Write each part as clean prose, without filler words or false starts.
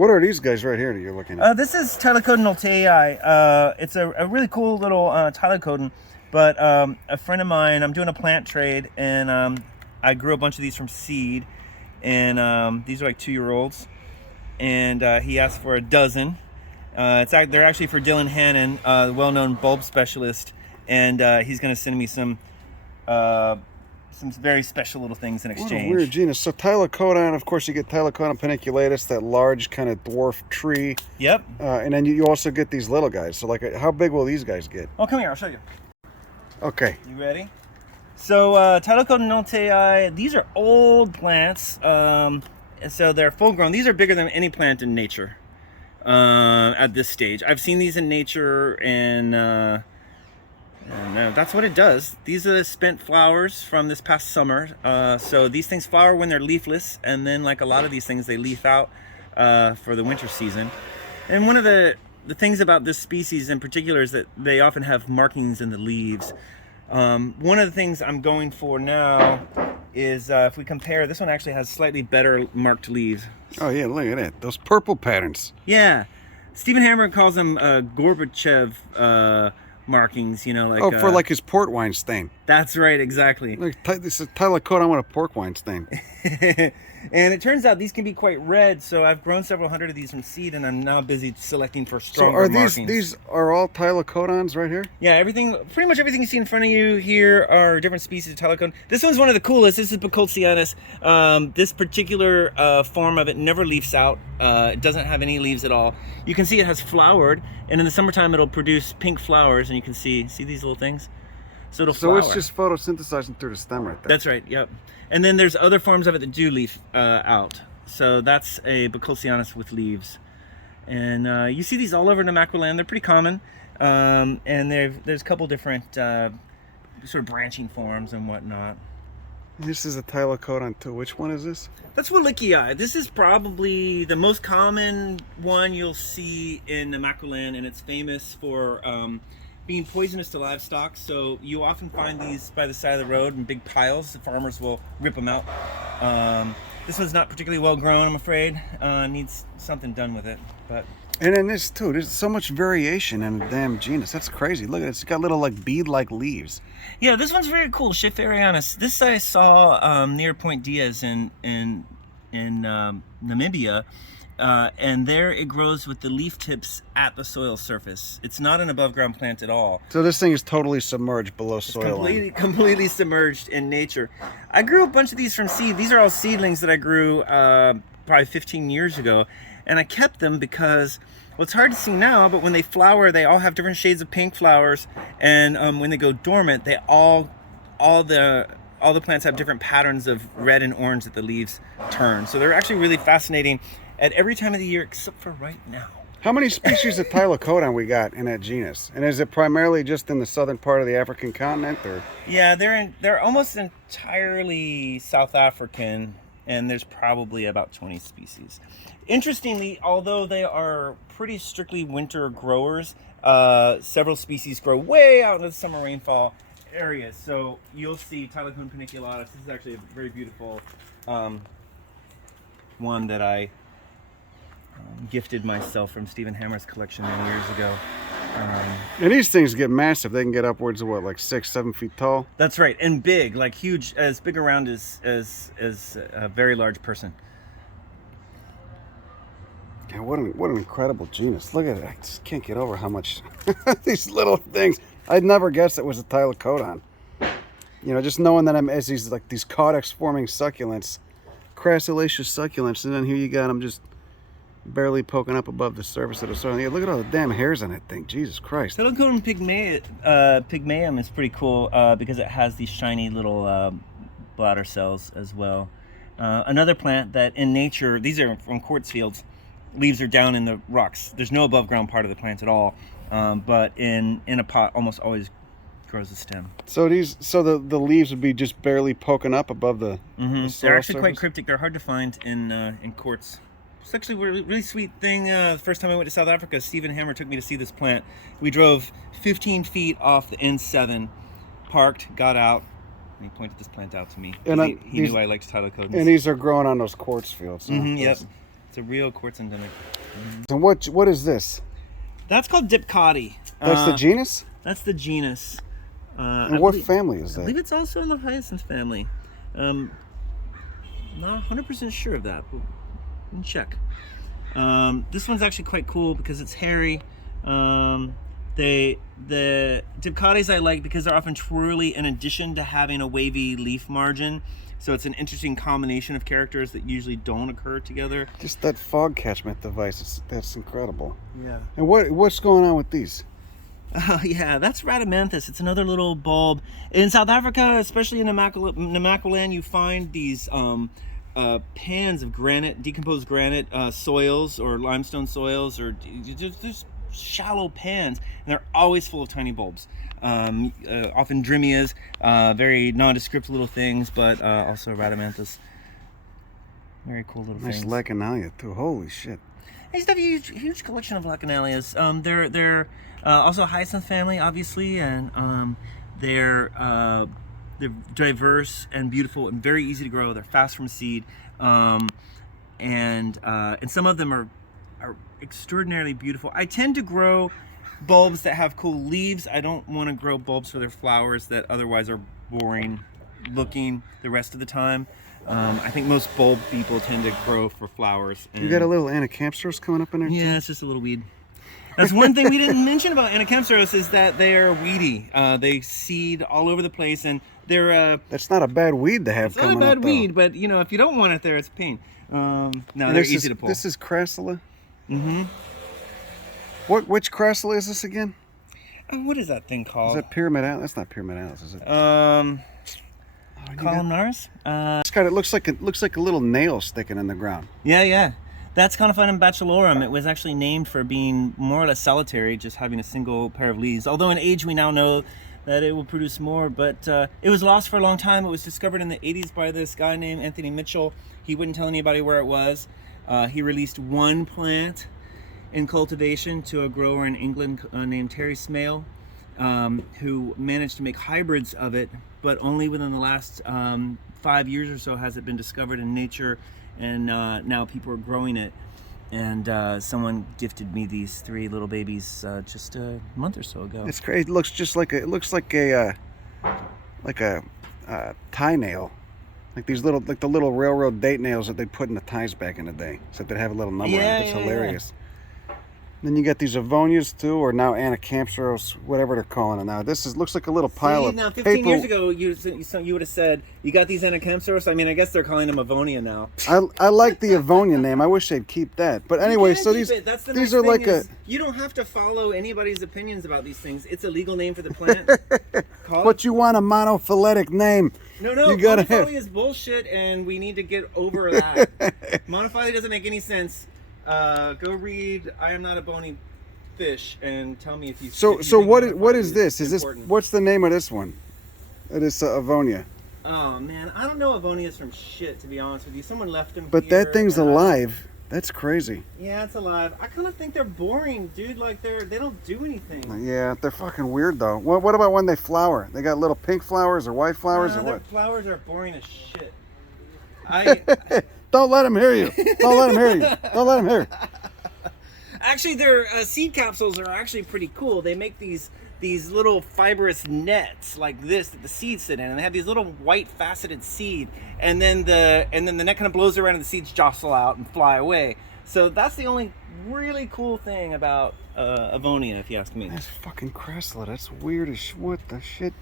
What are these guys right here that you're looking at? This is Tylecodon altei. It's a really cool little Tylecodon, but a friend of mine, I'm doing a plant trade, and I grew a bunch of these from seed, and these are like 2-year-olds, and he asked for a dozen. They're actually for Dylan Hannon, the well-known bulb specialist, and he's going to send me some very special little things in exchange. What a weird genus. So Tylecodon, of course, you get Tylecodon paniculatus, that large kind of dwarf tree. Yep. And then you also get these little guys. So, like, how big will these guys get? Oh, come here, I'll show you. Okay. You ready? So Tylecodon altei, these are old plants, and so they're full grown. These are bigger than any plant in nature at this stage. I've seen these in nature, and that's what it does. These are the spent flowers from this past summer. So these things flower when they're leafless, and then, like a lot of these things, they leaf out for the winter season. And one of the things about this species in particular is that they often have markings in the leaves. One of the things I'm going for now is if we compare, this one actually has slightly better marked leaves. Oh, yeah, look at that. Those purple patterns. Yeah. Stephen Hammer calls them Gorbachev markings, you know, like... Oh, for like his port wine stain. That's right, exactly. Like, this is Tylecodon with a pork wine stain. And it turns out these can be quite red, so I've grown several hundred of these from seed, and I'm now busy selecting for stronger markings. So these are all Tylecodons right here? Yeah, pretty much everything you see in front of you here are different species of Tylecodon. This one's one of the coolest. This is Becolcianus. This particular form of it never leaves out. It doesn't have any leaves at all. You can see it has flowered, and in the summertime it'll produce pink flowers, and you can see these little things? So it'll flower. It's just photosynthesizing through the stem right there. That's right, yep. And then there's other forms of it that do leaf out. So that's a Becolcianus with leaves. And you see these all over Namaqualand. They're pretty common. And there's a couple different sort of branching forms and whatnot. This is a Tylecodon too. Which one is this? That's Willicii. This is probably the most common one you'll see in Namaqualand, and it's famous for being poisonous to livestock. So you often find these by the side of the road in big piles. The farmers will rip them out. This one's not particularly well grown, I'm afraid. Needs something done with it. And then this too, there's so much variation in the damn genus. That's crazy. Look at it, it's got little like bead-like leaves. Yeah, this one's very cool, Schiferianus. This I saw near Point Diaz in Namibia. And there it grows with the leaf tips at the soil surface. It's not an above ground plant at all. So this thing is totally submerged below soil. Completely submerged in nature. I grew a bunch of these from seed. These are all seedlings that I grew probably 15 years ago. And I kept them because, well, it's hard to see now, but when they flower, they all have different shades of pink flowers. And when they go dormant, they all the plants have different patterns of red and orange that the leaves turn. So they're actually really fascinating at every time of the year except for right now. How many species of Tylecodon we got in that genus? And is it primarily just in the southern part of the African continent, or? Yeah, they're almost entirely South African, and there's probably about 20 species. Interestingly, although they are pretty strictly winter growers, several species grow way out in the summer rainfall areas. So you'll see Tylecodon paniculatus. This is actually a very beautiful one that I gifted myself from Stephen Hammer's collection many years ago. And these things get massive. They can get upwards of what, like 6-7 feet tall? That's right, and big, like huge, as big around as a very large person. Yeah, what an incredible genus. Look at it. I just can't get over how much these little things. I'd never guessed it was a Tylecodon. You know, just knowing that I'm as these caudex forming succulents, crassulaceous succulents, and then here you got them just barely poking up above the surface of the soil. Yeah, look at all the damn hairs on that thing. Jesus Christ. Tylecodon pygmaeum is pretty cool because it has these shiny little bladder cells as well. Another plant that in nature, these are from quartz fields, leaves are down in the rocks. There's no above ground part of the plant at all, but in a pot almost always grows a stem. So the leaves would be just barely poking up above the Mm-hmm. soil They're actually surface? quite cryptic. They're hard to find in quartz. It's actually a really sweet thing. The first time I went to South Africa, Stephen Hammer took me to see this plant. We drove 15 feet off the N7, parked, got out, and he pointed this plant out to me. And he knew I liked Tylecodons. And these are growing on those quartz fields. Huh? Mm-hmm, yep. It's a real quartz endemic. And what is this? That's called Dipcotti. That's the genus? That's the genus. And what family is I that? believe it's also in the hyacinth family. Not 100% sure of that, but we can check. This one's actually quite cool because it's hairy. The Dipcottis I like because they're often twirly in addition to having a wavy leaf margin. So it's an interesting combination of characters that usually don't occur together. Just that fog catchment device, that's incredible. Yeah. And what's going on with these? Oh yeah, that's Radamanthus. It's another little bulb. In South Africa, especially in Namaqualand, you find these pans of granite, decomposed granite soils or limestone soils, or just shallow pans, and they're always full of tiny bulbs. Often Drimias, very nondescript little things, but also Radamanthus. Very cool little Nice things. Laconalia too. Holy shit. I used to have a huge collection of Laconalias. They're also a hyacinth family, obviously, and they're diverse and beautiful and very easy to grow. They're fast from seed, and some of them are extraordinarily beautiful. I tend to grow bulbs that have cool leaves. I don't want to grow bulbs for their flowers that otherwise are boring looking the rest of the time. I think most bulb people tend to grow for flowers. You got a little Anacampstros coming up in there? Yeah, it's just a little weed. That's one thing we didn't mention about Anacampstros is that they are weedy. They seed all over the place, and they're That's not a bad weed to have it's not a coming up. bad weed, but you know, if you don't want it there, it's a pain. No, And they're easy to pull. This is Crassula? Mm-hmm. Which Crassula is this again? What is that thing called? Is that Pyramidalis? That's not Pyramidalis, is it? Columnaris? It looks like a little nail sticking in the ground. Yeah. That's Conophytum bachellorum. It was actually named for being more or less solitary, just having a single pair of leaves. Although in age we now know that it will produce more, but it was lost for a long time. It was discovered in the 80s by this guy named Anthony Mitchell. He wouldn't tell anybody where it was. He released one plant in cultivation to a grower in England named Terry Smale, who managed to make hybrids of it, but only within the last 5 years or so has it been discovered in nature, and now people are growing it. And someone gifted me these 3 little babies just a month or so ago. It's crazy. It looks just like a tie nail, like these little the little railroad date nails that they put in the ties back in the day, so they'd have a little number on it. It's hilarious. Then you got these Avonias too, or now Anacampstros, whatever they're calling it now. Looks like a little pile of now, 15 paper. years ago, you would have said, you got these Anacampstros? I mean, I guess they're calling them Avonia now. I like the Avonia name. I wish they'd keep that. But anyway, so these are like you don't have to follow anybody's opinions about these things. It's a legal name for the plant. But you want a monophyletic name. No, you gotta monophyly is bullshit, and we need to get over that. Monophyly doesn't make any sense. Go read I Am Not a Bony Fish and tell me if you. So what is this? What's the name of this one? It is Avonia. Oh man, I don't know Avonias from shit, to be honest with you. Someone left them. But here, that thing's alive. That's crazy. Yeah, it's alive. I kind of think they're boring, dude. Like they don't do anything. Yeah, they're fucking weird though. What about when they flower? They got little pink flowers or white flowers or their what? Flowers are boring as shit. Don't let him hear you. Don't let him hear you. Don't let him hear you. Actually, their seed capsules are actually pretty cool. They make these little fibrous nets like this that the seeds sit in, and they have these little white faceted seed, and then the net kind of blows around and the seeds jostle out and fly away. So that's the only really cool thing about Avonia, if you ask me. That's fucking Crassula. That's weird as what the shit.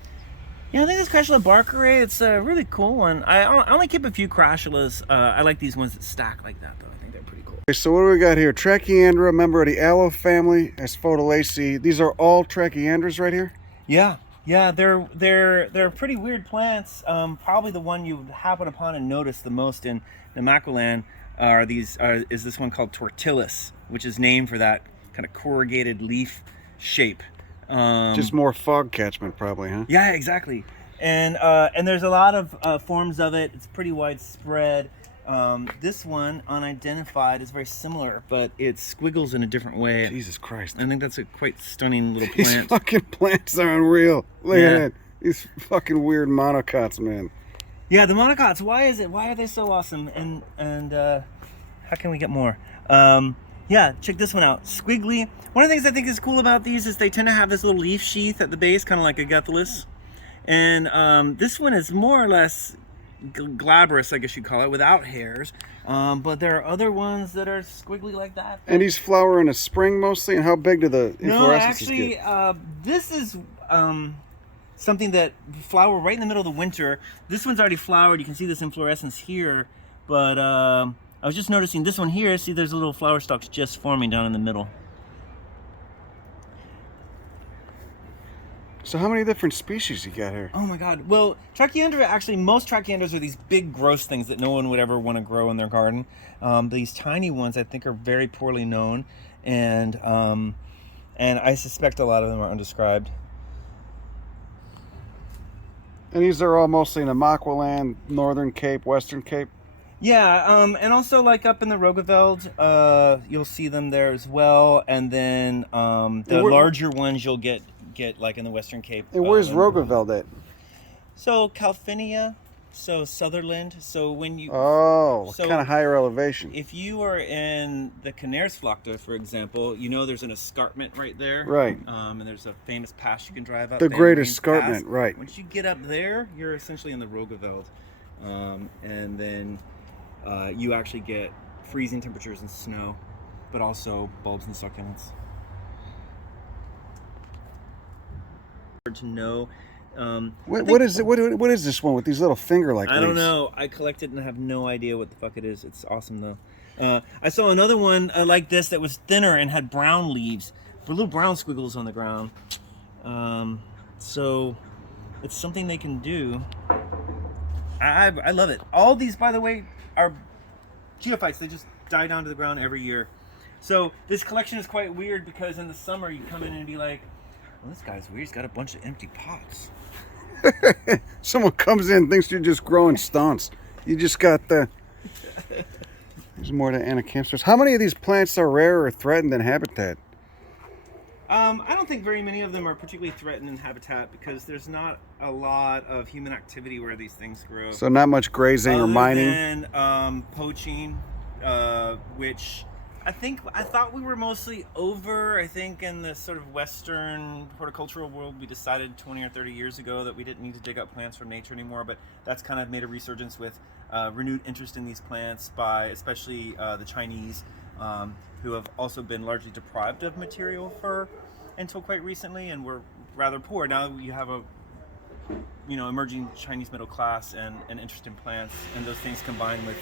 Yeah, I think this Crassula barkerae, it's a really cool one. I only keep a few crassulas. I like these ones that stack like that, though. I think they're pretty cool. Okay, so what do we got here? Trachyandra, member of the aloe family, Aizoaceae. These are all Trachyandras right here? Yeah, they're pretty weird plants. Probably the one you happen upon and notice the most in Namaqualand is this one called Tortillus, which is named for that kind of corrugated leaf shape. Just more fog catchment probably, huh? Yeah, exactly. And there's a lot of forms of it. It's pretty widespread. This one, unidentified, is very similar, but it squiggles in a different way. Jesus Christ. I think that's a quite stunning little These plant. fucking plants are unreal. Look at that. These fucking weird monocots, man. Yeah, the monocots. Why are they so awesome? And How can we get more? Yeah, check this one out. Squiggly. One of the things I think is cool about these is they tend to have this little leaf sheath at the base, kind of like a Gethylus. And this one is more or less glabrous, I guess you'd call it, without hairs. But there are other ones that are squiggly like that. And these flower in the spring mostly. And how big do the inflorescences No, actually, get? this is something that flower right in the middle of the winter. This one's already flowered. You can see this inflorescence here, but I was just noticing this one here. See, there's a little flower stalks just forming down in the middle. So how many different species you got here? Oh my God. Well, Trachyandra, actually, most Trachyandras are these big, gross things that no one would ever want to grow in their garden. These tiny ones, I think, are very poorly known, and I suspect a lot of them are undescribed. And these are all mostly in the Makwaland, Northern Cape, Western Cape? Yeah, and also like up in the Rogeveld, you'll see them there as well, and then the larger ones you'll get like in the Western Cape. And where's Rogeveld at? So Calfinia, so Sutherland. So when you kind of higher elevation. If you are in the Canarisflachta, for example, you know there's an escarpment right there. Right. And there's a famous pass you can drive up. The Great Escarpment, right. Once you get up there, you're essentially in the Rogeveld, and then you actually get freezing temperatures and snow, but also bulbs and succulents. Hard to know. What is it? What is this one with these little finger-like leaves? I don't know. I collected and I have no idea what the fuck it is. It's awesome though. I saw another one like this that was thinner and had brown leaves, little brown squiggles on the ground. So it's something they can do. I love it. All these, by the way, are geophytes. They just die down to the ground every year. So this collection is quite weird because in the summer you come in and be like, well, this guy's weird. He's got a bunch of empty pots. Someone comes in and thinks you're just growing stunts. You just got the... There's more to anacampsters. How many of these plants are rare or threatened in habitat? I don't think very many of them are particularly threatened in habitat because there's not a lot of human activity where these things grow. So not much grazing or mining? Other than poaching, which I thought we were mostly over. I think in the sort of Western horticultural world, we decided 20 or 30 years ago that we didn't need to dig up plants from nature anymore, but that's kind of made a resurgence with renewed interest in these plants by especially the Chinese, who have also been largely deprived of material fur until quite recently, and were rather poor. Now you have a emerging Chinese middle class and an interest in plants, and those things combined with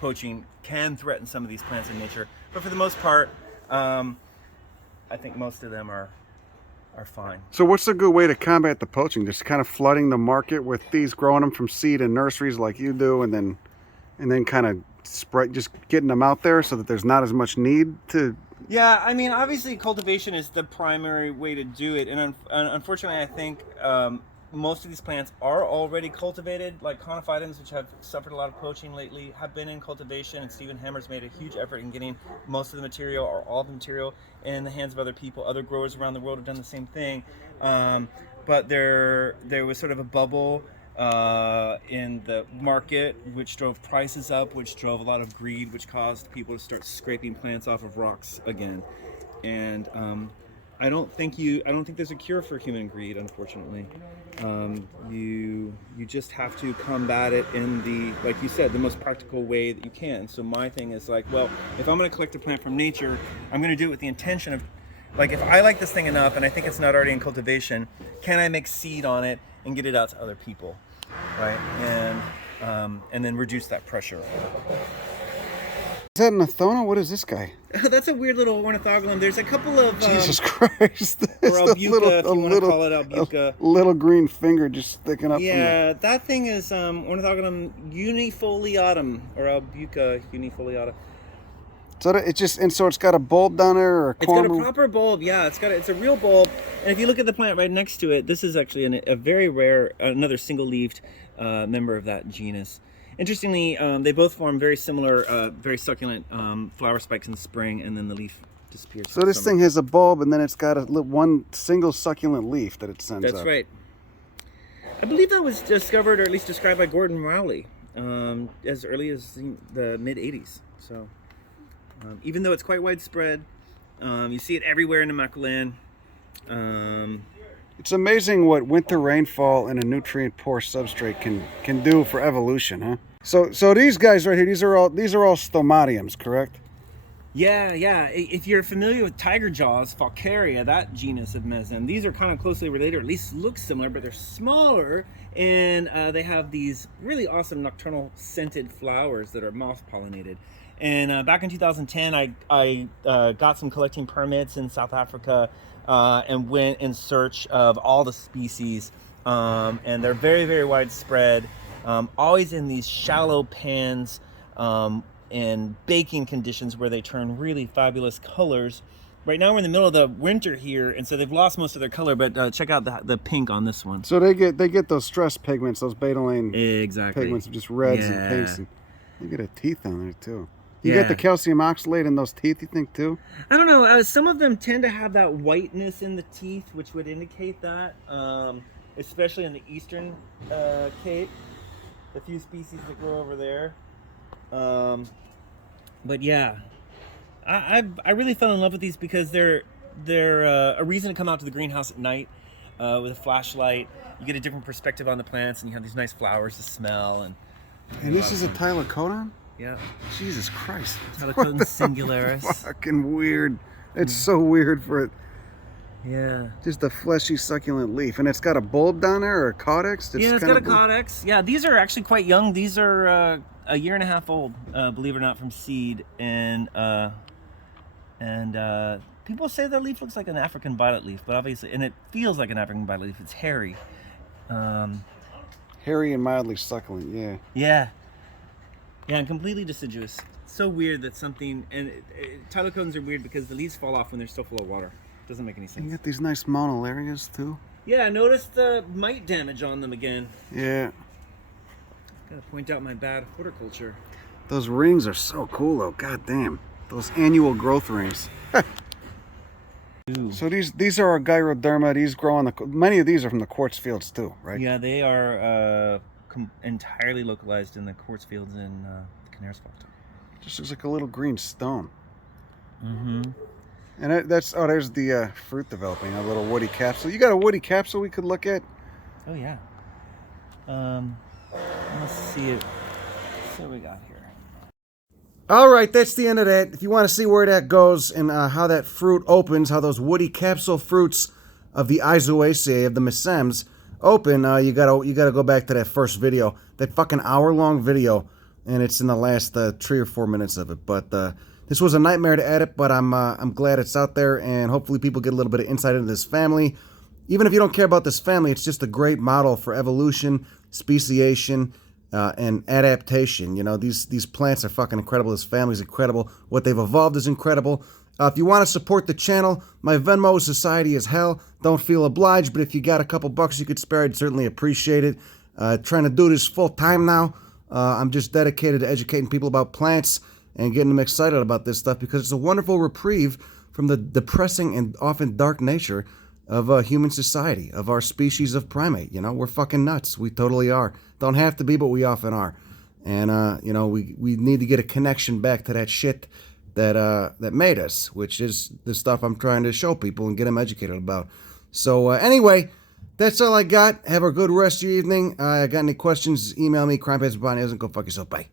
poaching can threaten some of these plants in nature. But for the most part, I think most of them are fine. So what's a good way to combat the poaching? Just kind of flooding the market with these, growing them from seed in nurseries like you do, and then kind of spread, just getting them out there so that there's not as much need to... Yeah, I mean, obviously cultivation is the primary way to do it, and unfortunately I think most of these plants are already cultivated, like conophytums, which have suffered a lot of poaching lately, have been in cultivation, and Stephen Hammer's made a huge effort in getting most of the material or all of the material in the hands of other people. Other growers around the world have done the same thing, but there was sort of a bubble in the market, which drove prices up, which drove a lot of greed, which caused people to start scraping plants off of rocks again. And I don't think there's a cure for human greed, unfortunately. You just have to combat it in the, like you said, the most practical way that you can. So my thing is like, well, if I'm going to collect a plant from nature, I'm going to do it with the intention of, like, if I like this thing enough and I think it's not already in cultivation, can I make seed on it and get it out to other people, right? And then reduce that pressure. Is that an Athona? What is this guy? That's a weird little ornithogonum. There's a couple of... Jesus Christ. Or albuca, if you want to call it albuca. A little green finger just sticking up. Yeah, that thing is ornithogonum unifoliatum, or albuca unifoliata. So so it's got a bulb down there, or a It's got a proper bulb, yeah. It's a real bulb. And if you look at the plant right next to it, this is actually a very rare, another single-leaved member of that genus. Interestingly, they both form very similar, very succulent flower spikes in spring, and then the leaf disappears. So this thing has a bulb, and then it's got one single succulent leaf that it sends up. That's right. I believe that was discovered, or at least described by Gordon Rowley, as early as the mid-'80s. So even though it's quite widespread. You see it everywhere in the Maculan. It's amazing what winter rainfall and a nutrient-poor substrate can do for evolution, huh? So these guys right here, these are all stomatiums, correct? Yeah. If you're familiar with tiger jaws, Falcaria, that genus of mesem, these are kind of closely related, or at least look similar, but they're smaller, and they have these really awesome nocturnal scented flowers that are moth-pollinated. And back in 2010, I got some collecting permits in South Africa and went in search of all the species, and they're very, very widespread, always in these shallow pans, and baking conditions where they turn really fabulous colors. Right now we're in the middle of the winter here, and so they've lost most of their color, but check out the pink on this one. So they get those stress pigments, those betalain pigments, just reds and pinks. And you get a teeth on there too. You get the calcium oxalate in those teeth, you think, too? I don't know. Some of them tend to have that whiteness in the teeth, which would indicate that, especially in the eastern Cape. The few species that grow over there. But yeah, I really fell in love with these because they're a reason to come out to the greenhouse at night with a flashlight. You get a different perspective on the plants, and you have these nice flowers to smell. And this is a Tylecodon? Yeah. Jesus Christ. Tylecodon singularis. Fucking weird. It's so weird for it. Yeah. Just a fleshy, succulent leaf. And it's got a bulb down there, or a caudex? It's got a caudex. Yeah, these are actually quite young. These are a year and a half old, believe it or not, from seed. And people say the leaf looks like an African violet leaf, but obviously, and it feels like an African violet leaf. It's hairy. Hairy and mildly succulent, yeah. Yeah. Yeah, and completely deciduous. So weird that something, and Tylecodons are weird because the leaves fall off when they're still full of water. Doesn't make any sense. You got these nice monolarias too. Yeah, notice the mite damage on them again. Yeah. Gotta point out my bad horticulture. Those rings are so cool though. God damn. Those annual growth rings. So these are our gyroderma. These grow on many of these are from the quartz fields too, right? Yeah, they are entirely localized in the quartz fields in the Canaris Fault. Just looks like a little green stone. Mm-hmm. And there's the fruit developing, a little woody capsule. You got a woody capsule we could look at? Oh yeah. Let's see it. Let's see what we got here. All right, that's the end of that. If you want to see where that goes and how that fruit opens, how those woody capsule fruits of the Aizoaceae, of the mesembs, open, you gotta go back to that first video, that fucking hour-long video, and it's in the last 3 or 4 minutes of it. But this was a nightmare to edit, but I'm glad it's out there, and hopefully people get a little bit of insight into this family. Even if you don't care about this family, it's just a great model for evolution, speciation, and adaptation. You know, these plants are fucking incredible. This family's incredible. What they've evolved is incredible. If you want to support the channel, my Venmo is societyishell. Don't feel obliged, but if you got a couple bucks you could spare, I'd certainly appreciate it. Trying to do this full time now. I'm just dedicated to educating people about plants and getting them excited about this stuff because it's a wonderful reprieve from the depressing and often dark nature of human society, of our species of primate. You know, we're fucking nuts. We totally are. Don't have to be, but we often are. And, you know, we need to get a connection back to that shit that made us, which is the stuff I'm trying to show people and get them educated about. So, anyway, that's all I got. Have a good rest of your evening. Got any questions, email me, crimepatsbobby. Go fuck yourself. Bye.